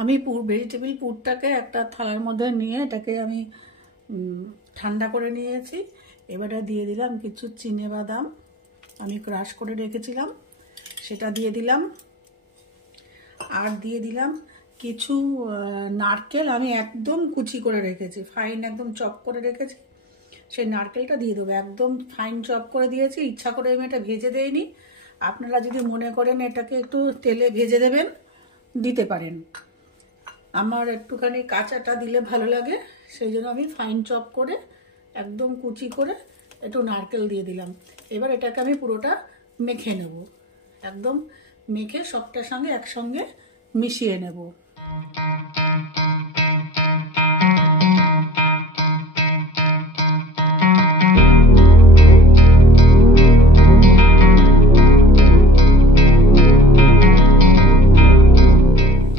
আমি ভেজিটেবিল পুরটাকে একটা থালার মধ্যে নিয়ে এটাকে আমি ঠান্ডা করে নিয়েছি। এবারে দিয়ে দিলাম কিছু চিনেবাদাম, আমি ক্রাশ করে রেখেছিলাম, সেটা দিয়ে দিলাম। আর দিয়ে দিলাম কিছু নারকেল, আমি একদম কুচি করে রেখেছি, ফাইন একদম চপ করে রেখেছি, সেই নারকেলটা দিয়ে দেবো। একদম ফাইন চপ করে দিয়েছি, ইচ্ছা করে আমি এটা ভেজে দেইনি। আপনারা যদি মনে করেন এটাকে একটু তেলে ভেজে দেবেন, দিতে পারেন। আমার একটুখানি কাঁচাটা দিলে ভালো লাগে, সেই জন্য আমি ফাইন চপ করে একদম কুচি করে একটু নারকেল দিয়ে দিলাম। এবার এটাকে আমি পুরোটা মেখে নেব, একদম মেখে সবটার সঙ্গে একসঙ্গে মিশিয়ে নেব।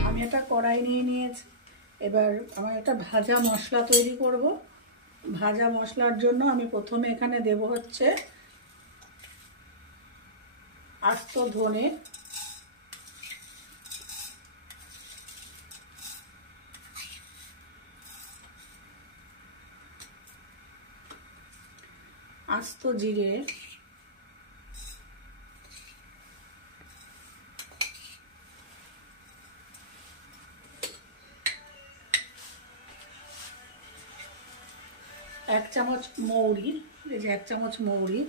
আমি একটা কড়াই নিয়ে নিয়েছি, এবার আমার একটা ভাজা মশলা তৈরি করব। ভাজা মশলার জন্য আমি প্রথমে এখানে দেব হচ্ছে আস্ত ধনে, আস্ত জিরে, এক চামচ মৌরি, এই যে এক চামচ মৌরি,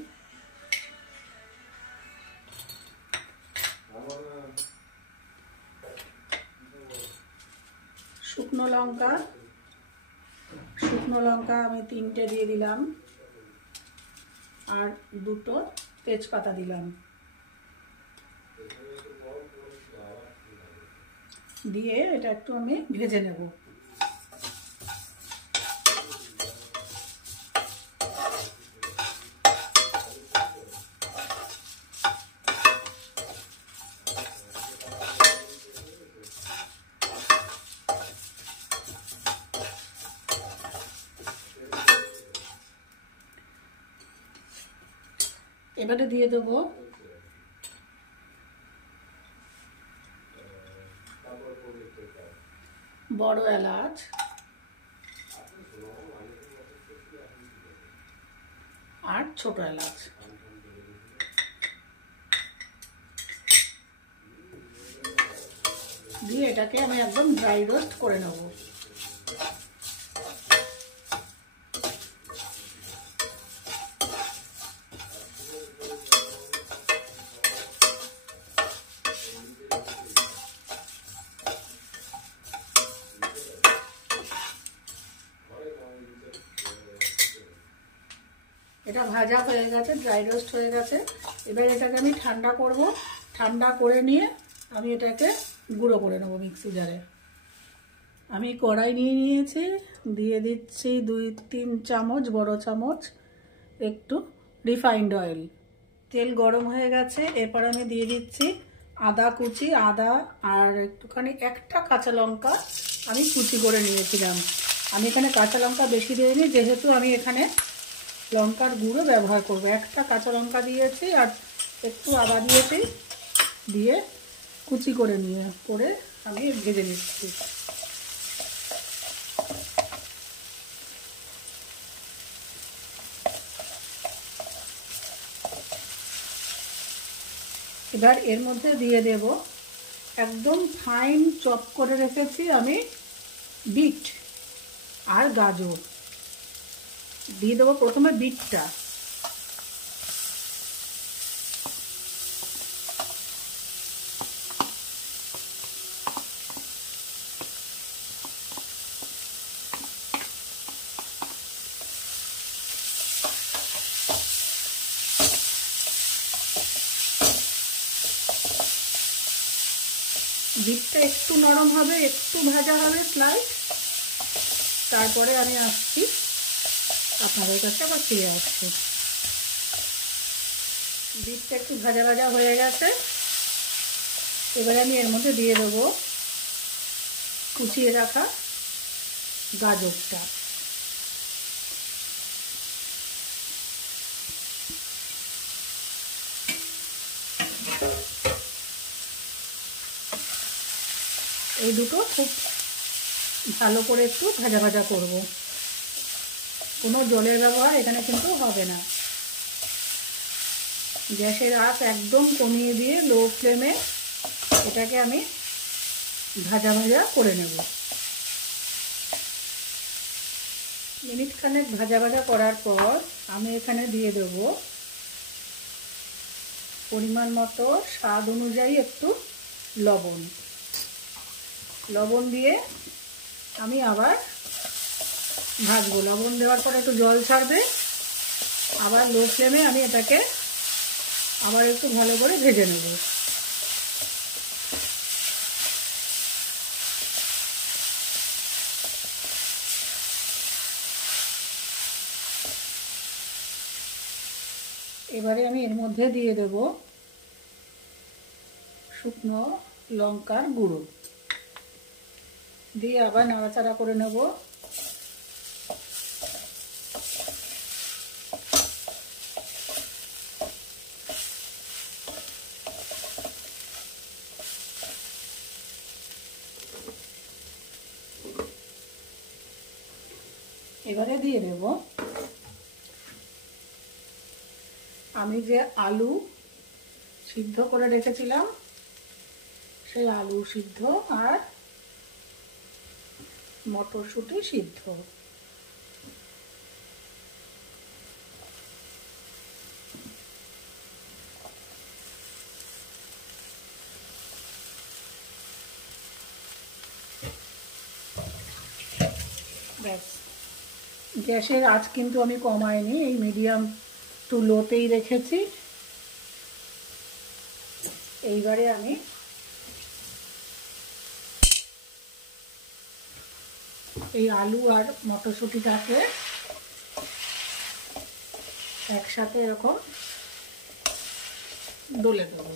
শুকনো লঙ্কা, শুকনো লঙ্কা আমি 3টে দিয়ে দিলাম, আর 2টো তেজপাতা দিলাম, দিয়ে এটা একটু আমি ভেজে নেব। এবারে দিয়ে দেবো বড় এলাচ, আর ছোট এলাচ, দিয়ে এটাকে আমি একদম ড্রাই রোস্ট করে নেব। এটা ভাজা হয়ে গেছে, ড্রাই রোস্ট হয়ে গেছে। এবার এটাকে আমি ঠান্ডা করব, ঠান্ডা করে নিয়ে আমি এটাকে গুঁড়ো করে নেব মিক্সি জারে। আমি কড়াই নিয়ে নিয়েছি, দিয়ে দিচ্ছি 2-3 চামচ, বড় চামচ একটু রিফাইন্ড অয়েল। তেল গরম হয়ে গেছে, এরপর আমি দিয়ে দিচ্ছি আদা কুচি, আদা আর একটুখানি একটা কাঁচা লঙ্কা আমি কুচি করে নিয়েছিলাম। আমি এখানে কাঁচা লঙ্কা বেশি দিইনি, যেহেতু আমি এখানে লঙ্কার গুঁড়ো ব্যবহার করব। একটা কাঁচা লঙ্কা দিয়েছি আর একটু আদা দিয়েছি, দিয়ে কুচি করে আমি ভেজে নিচ্ছি। এবার এর মধ্যে দিয়ে দেব একদম ফাইন চপ করে রেখেছি আমি বিট আর গাজর, দিয়ে দেবো প্রথমে বিটটা, বিটটা একটু নরম হবে, একটু ভাজা হবে স্লাইড, তারপরে আমি আসছি আপনাদের কাছে, আবার ফিরে আসছি। বিটটা একটু ভাজা ভাজা হয়ে গেছে, এবারে আমি এর মধ্যে দিয়ে দেবো কুচিয়ে রাখা গাজরটা। এই দুটো খুব ভালো করে একটু ভাজা ভাজা করব। কোনো জলের ব্যবহার এখানে কিন্তু হবে না। গ্যাসের আঁচ একদম কমিয়ে দিয়ে লো ফ্লেমে এটাকে আমি ভাজা ভাজা করে নেব। মিনিট খানেক ভাজা ভাজা করার পর আমি এখানে দিয়ে দেব পরিমাণ মতো স্বাদ অনুযায়ী একটু লবণ। লবণ দিয়ে আমি আবার ভাজবো। লবণ দেওয়ার পর একটু জল ছাড়বে, আবার লো ফ্লেমে আমি এটাকে আবার একটু ভালো করে ভেজে নেব। এবারে আমি এর মধ্যে দিয়ে দেব শুকনো লঙ্কার গুঁড়ো, দিয়ে আবার নাড়াচাড়া করে নেব। এবারে দিয়ে দেব আমি যে আলু সিদ্ধ করে রেখেছিলাম সেই আলু সিদ্ধ আর মটরশুঁটি সিদ্ধ। ব্যাস, গ্যাসের আঁচ কিন্তু আমি কমাইনি, এই মিডিয়াম টু লোতেই রেখেছি। এইবারে আমি এই আলু আর মটরশুঁটিটাকে একসাথে এরকম ডলে দেবো।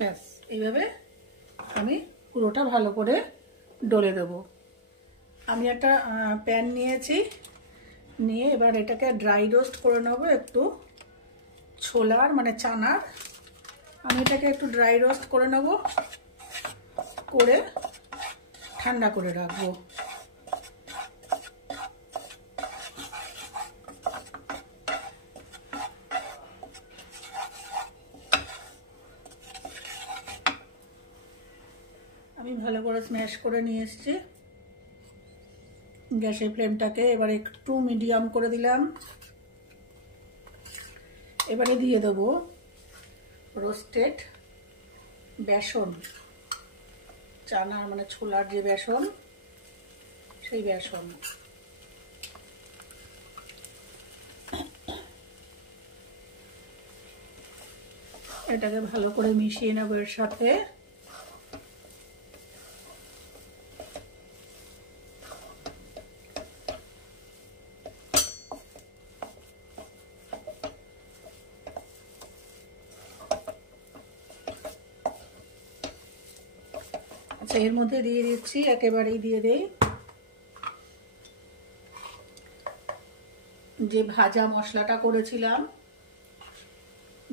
ব্যাস, এইভাবে আমি পুরোটা ভালো করে ডলে দেব। আমি একটা প্যান নিয়েছি, নিয়ে এবার এটাকে ড্রাই রোস্ট করে নেব একটু ছোলার মানে চানার। আমি এটাকে একটু ড্রাই রোস্ট করে নেব, করে ঠান্ডা করে রাখবো। আমি ভালো করে স্ম্যাশ করে নিয়ে এসেছি। গ্যাসের ফ্লেমটাকে এবার একটু মিডিয়াম করে দিলাম। এবারে দিয়ে দেব রোস্টেড বেসন, চানার মানে ছোলার যে বেসন, সেই বেসন। এটাকে ভালো করে মিশিয়ে নেব এর সাথে। আচ্ছা, এর মধ্যে দিয়ে দিচ্ছি, একেবারেই দিয়ে দেই যে ভাজা মশলাটা করেছিলাম,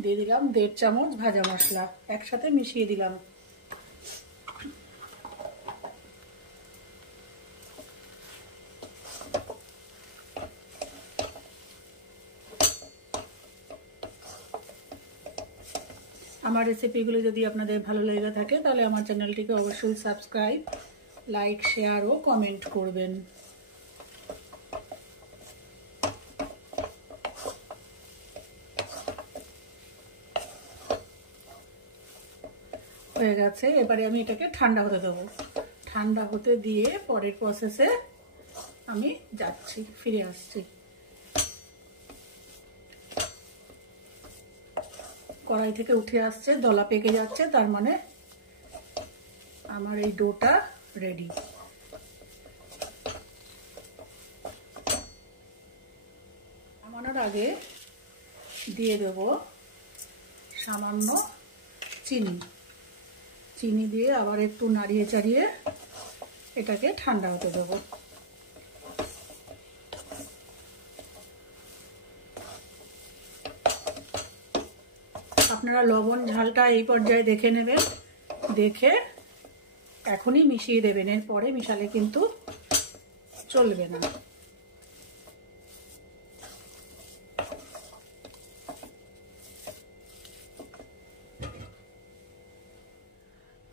দিয়ে দিলাম 1.5 চামচ ভাজা মশলা, একসাথে মিশিয়ে দিলাম। আমার রেসিপিগুলো যদি আপনাদের ভালো লেগে থাকে তাহলে আমার চ্যানেলটিকে অবশ্যই সাবস্ক্রাইব, লাইক, শেয়ার ও কমেন্ট করবেন। হয়ে গেছে, এবারে আমি এটাকে ঠান্ডা হতে দেবো। ঠান্ডা হতে দিয়ে পরের প্রসেসে আমি যাচ্ছি, ফিরে আসছি। কড়াই থেকে উঠে আসছে, দলা পেকে যাচ্ছে, তার মানে আমার এই ডোটা রেডি। নামানোর আগে দিয়ে দেব সামান্য চিনি। চিনি দিয়ে আবার একটু নাড়িয়ে চাড়িয়ে এটাকে ঠান্ডা হতে দেবো। আপনারা লবণ ঝালটা এই পর্যায়ে দেখে নেবেন, দেখে এখনই মিশিয়ে দেবেন, এরপরে মিশালে কিন্তু চলবে না।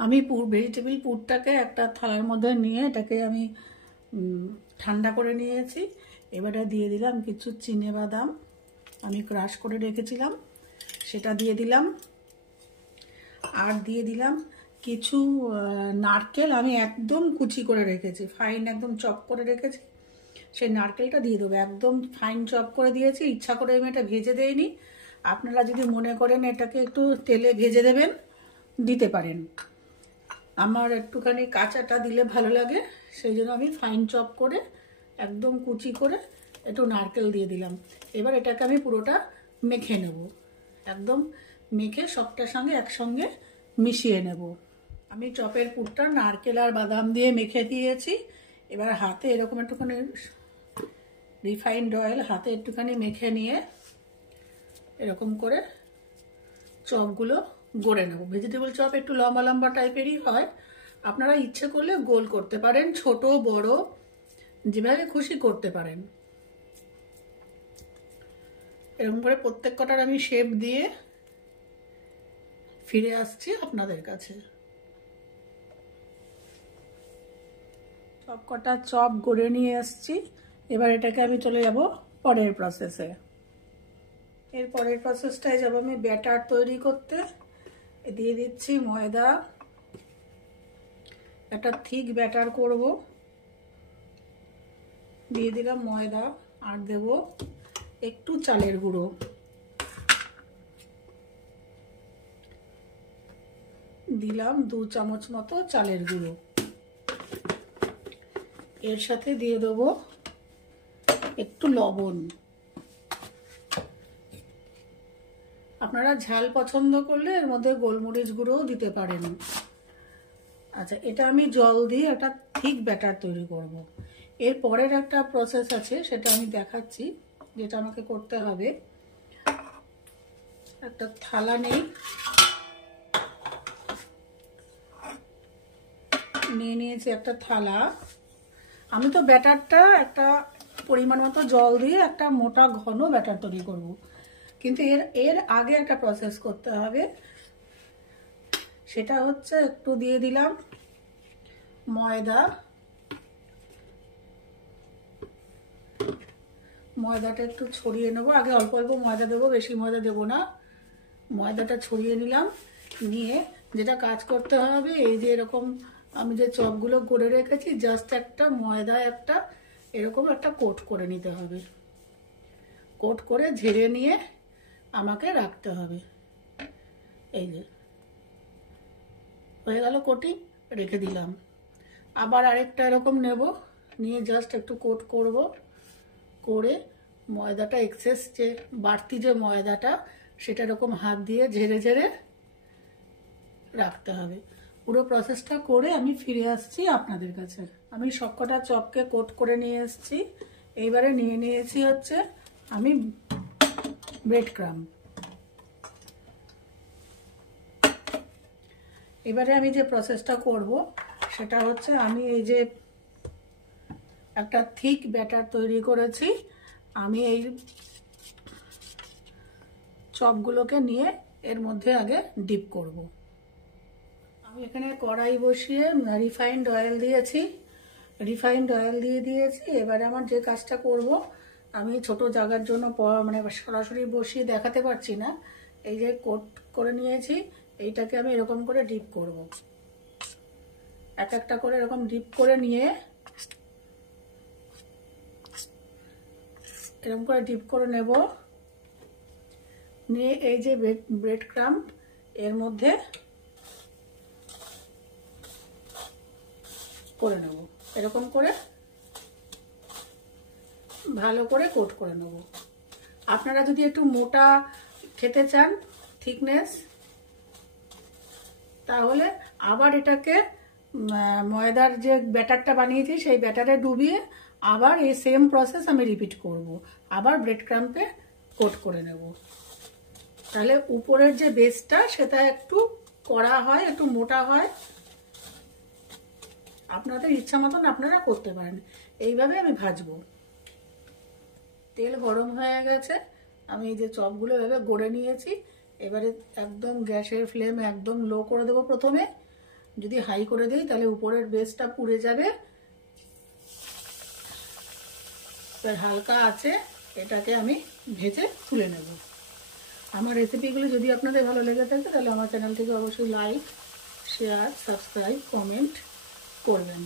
আমি ভেজিটেবিল পুরটাকে একটা থালার মধ্যে নিয়ে এটাকে আমি ঠান্ডা করে নিয়েছি। এবারে দিয়ে দিলাম কিছু চিনেবাদাম, আমি ক্রাশ করে রেখেছিলাম সেটা দিয়ে দিলাম। আর দিয়ে দিলাম কিছু নারকেল, আমি একদম কুচি করে রেখেছি, ফাইন একদম চপ করে রেখেছি, সেই নারকেলটা দিয়ে দেবো। একদম ফাইন চপ করে দিয়েছি, ইচ্ছা করে আমি এটা ভেজে দেইনি। আপনারা যদি মনে করেন এটাকে একটু তেলে ভেজে দেবেন, দিতে পারেন। আমার একটুখানি কাঁচাটা দিলে ভালো লাগে, সেই জন্য আমি ফাইন চপ করে একদম কুচি করে একটু নারকেল দিয়ে দিলাম। এবার এটাকে আমি পুরোটা মেখে নেব, একদম মেখে সবটার সঙ্গে একসঙ্গে মিশিয়ে নেব। আমি চপের পুরটা নারকেল আর বাদাম দিয়ে মেখে দিয়েছি। এবার হাতে এরকম একটুখানি রিফাইন্ড অয়েল হাতে একটুখানি মেখে নিয়ে এরকম করে চপগুলো গড়ে নেব। ভেজিটেবল চপ একটু লম্বা লম্বা টাইপেরই হয়, আপনারা ইচ্ছে করলে গোল করতে পারেন, ছোট বড় যেভাবে খুশি করতে পারেন। এরকম করে প্রত্যেক কটার আমি শেপ দিয়ে ফিরে আসছি আপনাদের কাছে। সব কটা চপ গড়ে নিয়ে আসছি। এবার এটাকে আমি চলে যাব পরের প্রসেসে। এর পরের প্রসেসটায় যাব আমি ব্যাটার তৈরি করতে। দিয়ে দিচ্ছি ময়দা, একটা থিক ব্যাটার করব। দিয়ে দিলাম ময়দা, আর দেব একটু চালের গুঁড়ো। দিলাম 2 চামচ মতো চালের গুঁড়ো। এর সাথে দিয়ে দেবো একটু লবণ। আপনারা ঝাল পছন্দ করলে এর মধ্যে গোলমরিচ গুঁড়োও দিতে পারেন। আচ্ছা, এটা আমি জল দিয়ে একটা থিক ব্যাটার তৈরি করব। এর পরের একটা প্রসেস আছে, সেটা আমি দেখাচ্ছি যেটা আমাকে করতে হবে। একটা থালা নিয়ে নিয়েছি একটা থালা। আমি তো ব্যাটারটা একটা পরিমাণ মতো জল দিয়ে একটা মোটা ঘন ব্যাটার তৈরি করব, কিন্তু এর আগে একটা প্রসেস করতে হবে। সেটা হচ্ছে একটু দিয়ে দিলাম ময়দা। ময়দাটা একটু ছড়িয়ে নেবো, আগে অল্প অল্প ময়দা দেবো, বেশি ময়দা দেবো না। ময়দাটা ছড়িয়ে নিলাম, নিয়ে যেটা কাজ করতে হবে, এই যে এরকম আমি যে চপগুলো গড়ে রেখেছি, জাস্ট একটা ময়দা একটা এরকম একটা কোট করে নিতে হবে। কোট করে ঝেড়ে নিয়ে আমাকে রাখতে হবে। এই যে হয়ে গেল কোটিং, রেখে দিলাম। আবার আরেকটা এরকম নেব, নিয়ে জাস্ট একটু কোট করব, করে ময়দাটা এক্সেস যে বাড়তি যে ময়দাটা, সেটা এরকম হাত দিয়ে ঝেড়ে ঝেড়ে রাখতে হবে। পুরো প্রসেসটা করে আমি ফিরে আসছি আপনাদের কাছে। আমি সবকটা চপকে কোট করে নিয়ে এসেছি। এইবারে নিয়ে নিয়েছি হচ্ছে আমি ব্রেড ক্রাম্ব। এবারে আমি যে প্রসেসটা করব সেটা হচ্ছে, আমি এই যে একটা থিক ব্যাটার তৈরি করেছি, আমি এই চপগুলোকে নিয়ে এর মধ্যে আগে ডিপ করব। আমি এখানে কড়াই বসিয়ে রিফাইন্ড অয়েল দিয়েছি, এবারে আমার যে কাজটা করব, আমি ছোট জায়গার জন্য মানে সরাসরি বসিয়ে দেখাতে পারছি না। এই যে কোট করে নিয়েছি, এইটাকে আমি এরকম করে ডিপ করব। এক একটা করে এরকম ডিপ করে নিয়ে এরকম করে ডিপ করে নেব। নিয়ে এই যে ব্রেড ক্রাম্ব এর মধ্যে করে নেব, এরকম করে ভালো করে কোট করে নেব। আপনারা যদি একটু মোটা খেতে চান, থিকনেস, তাহলে আবার এটাকে ময়দার যে ব্যাটারটা বানিয়েছি সেই ব্যাটারে ডুবিয়ে আবার এই সেম প্রসেস আমি রিপিট করব। আবার ব্রেড ক্রাম্পে কোট করে নেব। তাহলে উপরের যে বেসটা সেটা একটু কড়া হয়, একটু মোটা হয়। আপনাদের ইচ্ছা মতন আপনারা করতে পারেন। এইভাবে আমি ভাজবো। তেল গরম হয়ে গেছে, আমি এই যে চপগুলো এভাবে গড়ে নিয়েছি। এবারে একদম গ্যাসের ফ্লেম একদম লো করে দেবো প্রথমে। যদি হাই করে দিই তাহলে উপরের বেসটা পুড়ে যাবে। এবার হালকা আছে এটাকে আমি ভেজে তুলে নেব। আমার রেসিপিগুলো যদি আপনাদের ভালো লেগে থাকে তাহলে আমার চ্যানেলটিকে অবশ্যই লাইক, শেয়ার, সাবস্ক্রাইব, কমেন্ট করবেন।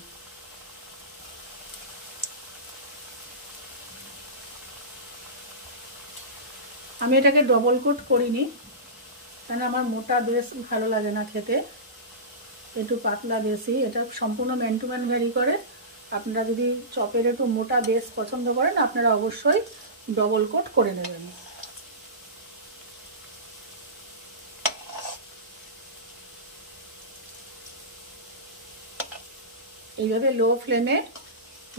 আমি এটাকে ডবল কোট করিনি, কারণ আমার মোটা বেশ ভালো লাগে না খেতে, একটু পাতলা বেশি। এটা সম্পূর্ণ ম্যান টু ম্যান ভ্যারি করে। আপনারা যদি চপের একটু মোটা বেস পছন্দ করেন আপনারা অবশ্যই ডবল কোট করে নেবেন। এইভাবে লো ফ্লেমে,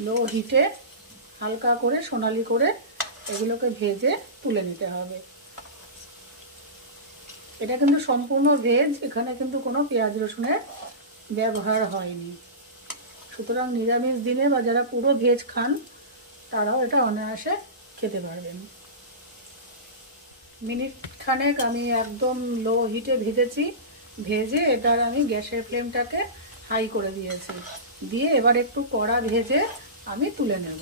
লো হিটে হালকা করে সোনালি করে এগুলোকে ভেজে তুলে নিতে হবে। এটা কিন্তু সম্পূর্ণ ভেজ, এখানে কিন্তু কোনো পেঁয়াজ রসুনের ব্যবহার হয়নি। সুতরাং নিরামিষ দিনে বা যারা পুরো ভেজ খান তারাও এটা অনায়াসে খেতে পারবেন। মিনিট খানেক আমি একদম লো হিটে ভেজেছি। ভেজে এটার আমি গ্যাসের ফ্লেমটাকে হাই করে দিয়েছি। দিয়ে এবার একটু কড়া ভেজে আমি তুলে নেব।